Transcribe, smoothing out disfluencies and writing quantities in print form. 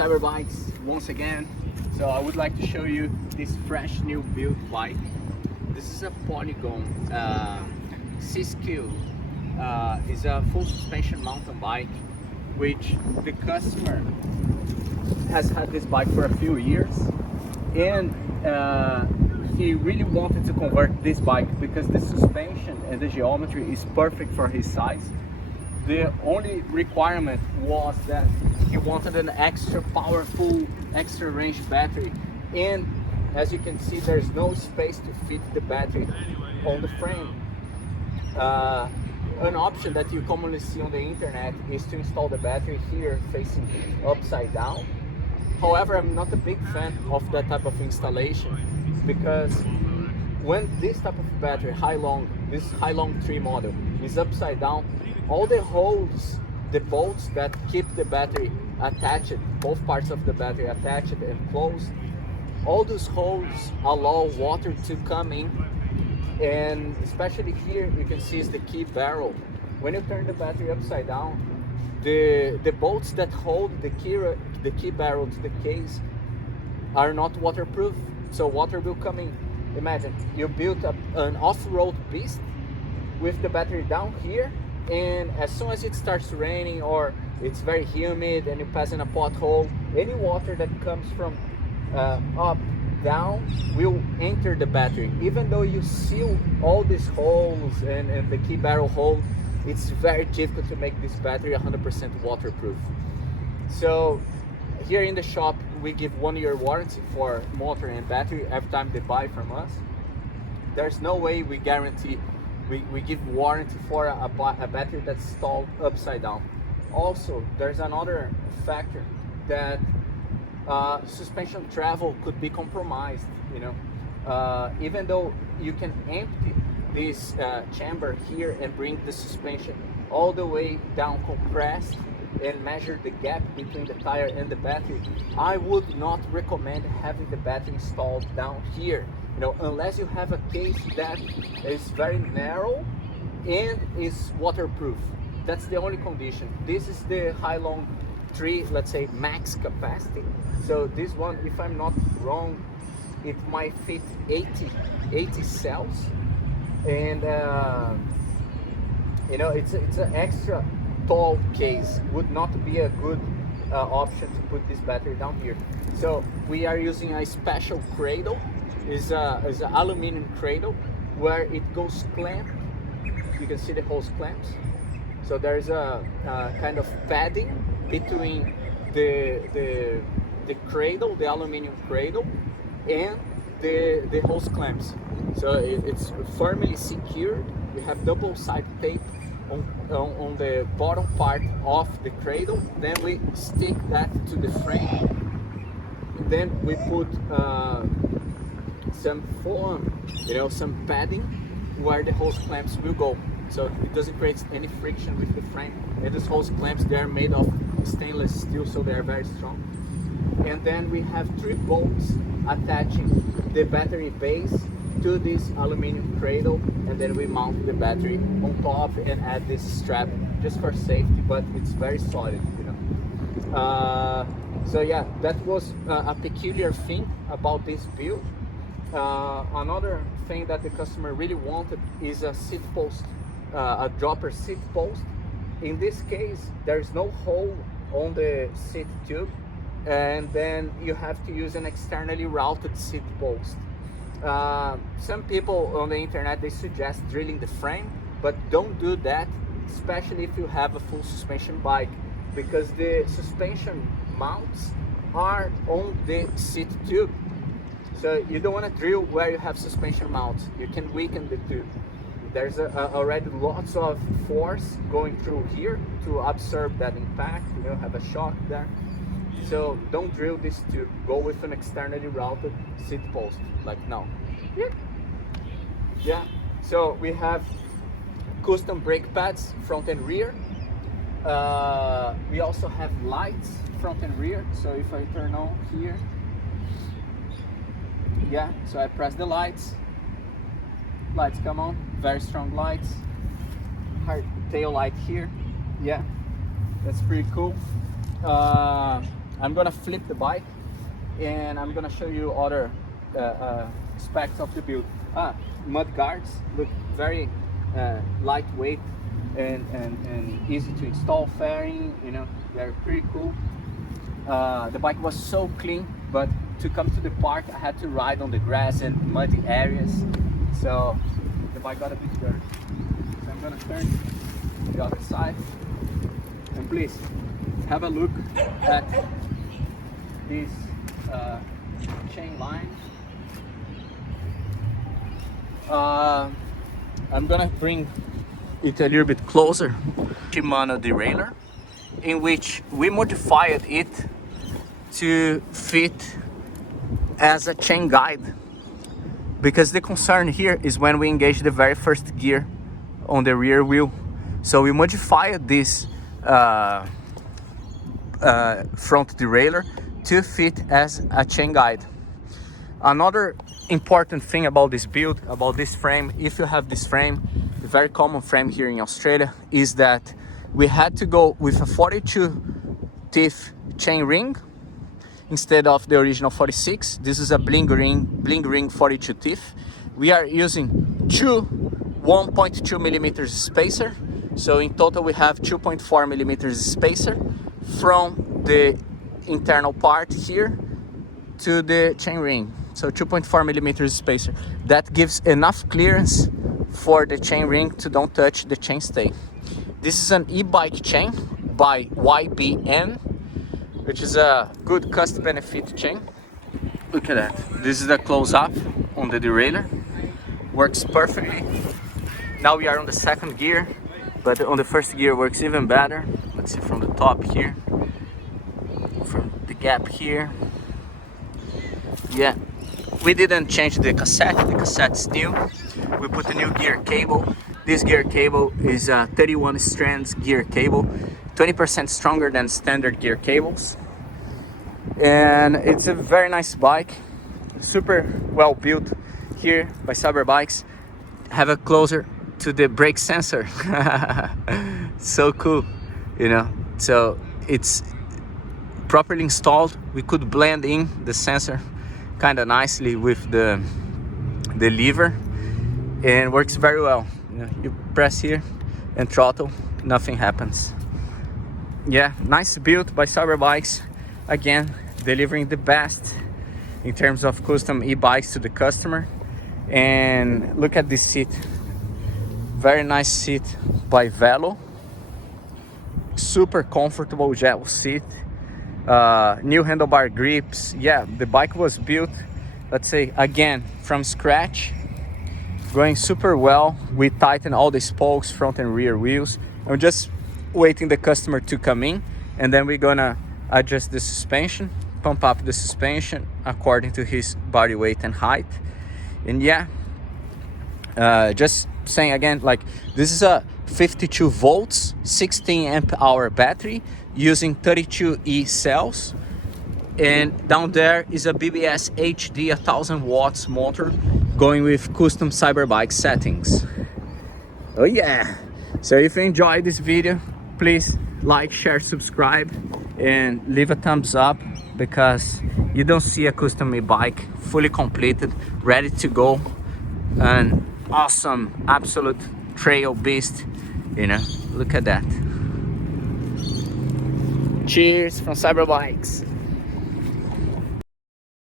CyberBikes once again. So I would like to show you this fresh new built bike. This is a Polygon Siskiu. Is a full suspension mountain bike, which the customer has had this bike for a few years, and he really wanted to convert this bike because the suspension and the geometry is perfect for his size. The only requirement was that he wanted an extra powerful, extra range battery, and as you can see, there's no space to fit the battery on the frame. An option that you commonly see on the internet is to install the battery here facing upside down. However, I'm not a big fan of that type of installation, because when this type of battery, this high long 3 model, is upside down, all the holes, the bolts that keep the battery attached, both parts of the battery attached and closed, all those holes allow water to come in. And especially here, you can see is the key barrel. When you turn the battery upside down, the bolts that hold the key barrel to the case are not waterproof, so water will come in. Imagine you built an off-road beast with the battery down here, and as soon as it starts raining or it's very humid and you pass in a pothole, any water that comes from up down will enter the battery. Even though you seal all these holes and the key barrel hole, it's very difficult to make this battery 100% waterproof. So here in the shop, we give 1-year warranty for motor and battery every time they buy from us. There's no way we guarantee, we give warranty for a battery that's installed upside down. Also, there's another factor that suspension travel could be compromised. Even though you can empty this chamber here and bring the suspension all the way down compressed and measure the gap between the tire and the battery, I would not recommend having the battery installed down here, unless you have a case that is very narrow and is waterproof. That's the only condition. This is the high long 3, let's say, max capacity. So this one, if I'm not wrong, it might fit 80 cells, and it's an extra tall case. Would not be a good option to put this battery down here. So we are using a special cradle. Is an aluminum cradle where it goes clamped. You can see the hose clamps. So there's a kind of padding between the cradle, the aluminum cradle, and the hose clamps. So it's firmly secured. We have double side tape on the bottom part of the cradle. Then we stick that to the frame. And then we put some foam, some padding where the hose clamps will go, so it doesn't create any friction with the frame. And these hose clamps, they are made of stainless steel, so they are very strong. And then we have 3 bolts attaching the battery base to this aluminum cradle, and then we mount the battery on top and add this strap just for safety, but it's very solid. So yeah, that was a peculiar thing about this build. Another thing that the customer really wanted is a seat post, a dropper seat post. In this case, there's no hole on the seat tube, and then you have to use an externally routed seat post. Some people on the internet, they suggest drilling the frame, but don't do that, especially if you have a full suspension bike, because the suspension mounts are on the seat tube. So you don't want to drill where you have suspension mounts. You can weaken the tube. There's already lots of force going through here to absorb that impact, have a shock there. So don't drill this tube. Go with an externally routed seat post, like now. Yeah. So we have custom brake pads, front and rear. We also have lights, front and rear. So if I turn on here, so I press the lights come on, very strong lights. Tail light here, that's pretty cool. I'm gonna flip the bike and I'm gonna show you other specs of the build. Mud guards look very lightweight and easy to install, fairing, you know, they're pretty cool. The bike was so clean, but to come to the park I had to ride on the grass and muddy areas, so the bike got a bit dirty. So I'm gonna turn to the other side, and please have a look at this chain line. I'm gonna bring it a little bit closer. Shimano derailleur, in which we modified it to fit as a chain guide, because the concern here is when we engage the very first gear on the rear wheel. So we modified this front derailleur to fit as a chain guide. Another important thing about this build, about this frame, if you have this frame, a very common frame here in Australia, is that we had to go with a 42 teeth chain ring instead of the original 46. This is a bling ring 42 teeth. We are using two 1.2 millimeters spacer, so in total we have 2.4 millimeters spacer from the internal part here to the chain ring. So 2.4 millimeters spacer. That gives enough clearance for the chain ring to don't touch the chainstay. This is an e-bike chain by YBN, which is a good cost benefit chain. Look at that. This is the close up on the derailleur. Works perfectly. Now we are on the second gear, but on the first gear works even better. Let's see from the top here, from the gap here. Yeah, we didn't change the cassette's new. We put a new gear cable. This gear cable is a 31 strands gear cable, 20% stronger than standard gear cables. And it's a very nice bike, super well built here by CyberBikes. Have a closer to the brake sensor. So cool, you know. So it's properly installed. We could blend in the sensor kind of nicely with the lever, and works very well. You know, you press here and throttle, nothing happens. Yeah, nice build by CyberBikes. Again, delivering the best in terms of custom e-bikes to the customer. And look at this seat, very nice seat by Velo, super comfortable gel seat, new handlebar grips. Yeah, the bike was built, let's say, again from scratch, going super well. We tightened all the spokes, front and rear wheels. I'm just waiting the customer to come in, and then we're gonna adjust the suspension, pump up the suspension according to his body weight and height. And yeah, just saying again, like, this is a 52 volts 16 amp hour battery using 32E cells, and down there is a BBSHD 1000W motor going with custom CyberBike settings. Oh yeah. So if you enjoyed this video, please like, share, subscribe, and leave a thumbs up, because you don't see a custom e-bike fully completed, ready to go, an awesome absolute trail beast, you know. Look at that. Cheers from CyberBikes.